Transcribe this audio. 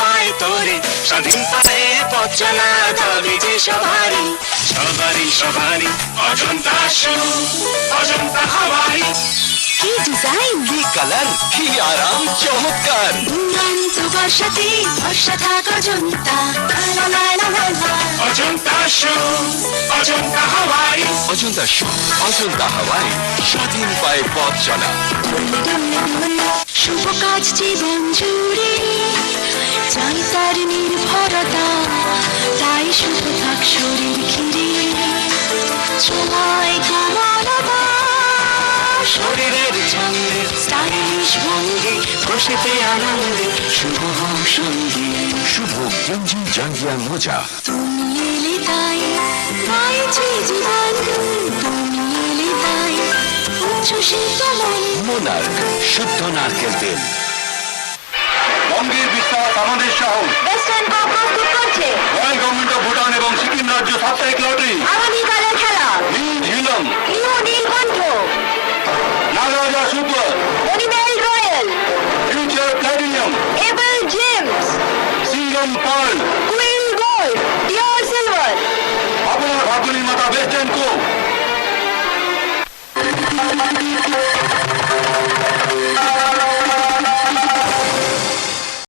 পায়ে তোরে স্বাধীন পায়ে পথ চলা দাবি যে সবারই সবারই সবারই অজন্তা শু অজন্তা হাওয়াই কি ডিজাইন কি কালার কি আরাম চমৎকার দুরন্ত বর্ষাতে বর্ষা থাকা অজন্তা লা লা লা লা লা অজন্তা শু অজন্তা হাওয়াই অজন্তা শু অজন্তা হাওয়াই স্বাধীন পায়ে পথ চলা শুভ কাজ জীবন জুড়ে চাই তার নির্ভরতা তাই শুধু থাক শরীর ঘিরে চলায় কোমলতা শরীরের ছন্দে স্টাইলিশ ভঙ্গি বসেতে আনন্দে শুভ সঙ্গী শুভ গঞ্জি জাঙ্গিয়া মোজা তুমি এলে তাই পাইছি জীবন তুমি এলে তাই উচ্ছ্বসিত মন মোনার্ক শুদ্ধ নারকেল তেল বঙ্গের বিশ্বাস আমাদের সাহস ওয়েস্টার্ন কাপ প্রস্তুত করছে রয়্যাল গভর্নমেন্ট অফ ভুটান এবং সিকিম রাজ্য সাপ্তাহিক লটারি আগামীকালের খেলা Neel Jhilam new Neelkanth Nagaraja super Manimel royal future platinum able gems Singham pearl queen gold pure silver আপনার ভাগ্য নির্মাতা বেস্ট এন্ড কো